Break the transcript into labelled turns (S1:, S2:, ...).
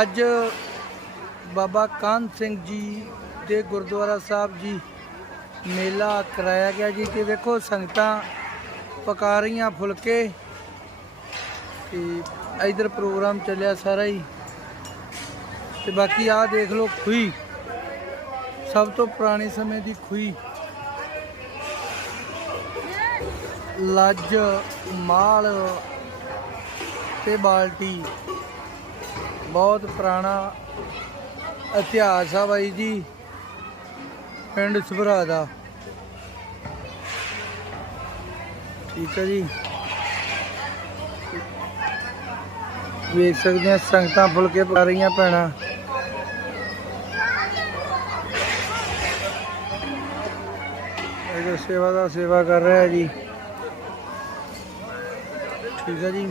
S1: ਅੱਜ ਬਾਬਾ ਕਾਨ ਸਿੰਘ ਜੀ ਦੇ ਗੁਰਦੁਆਰਾ ਸਾਹਿਬ ਜੀ ਮੇਲਾ ਕਰਾਇਆ ਗਿਆ ਜੀ ਤੇ ਵੇਖੋ ਸੰਗਤਾਂ ਪਕਾ ਰਹੀਆਂ ਫੁਲਕੇ ਤੇ ਇਧਰ ਪ੍ਰੋਗਰਾਮ ਚੱਲਿਆ ਸਾਰਾ ਹੀ। ਤੇ ਬਾਕੀ ਆਹ ਦੇਖ ਲਓ ਖੂਹੀ। ਸਭ ਤੋਂ ਪੁਰਾਣੇ ਸਮੇਂ ਦੀ ਖੂਹੀ। ਲੱਜ, ਮਾਲ ਤੇ ਬਾਲਟੀ। ਬਹੁਤ ਪੁਰਾਣਾ ਇਤਿਹਾਸ ਆ ਬਾਈ ਜੀ, ਪਿੰਡ ਸਭਰਾ ਦਾ। ਠੀਕ ਹੈ ਜੀ। ਵੇਖ ਸਕਦੇ ਆ, ਸੰਗਤਾਂ ਫੁਲਕੇ ਪਾ ਰਹੀਆਂ ਭੈਣਾਂ। ਇਹ ਸੇਵਾ ਦਾ ਸੇਵਾ ਕਰ ਰਿਹਾ ਜੀ। ਠੀਕ ਹੈ ਜੀ।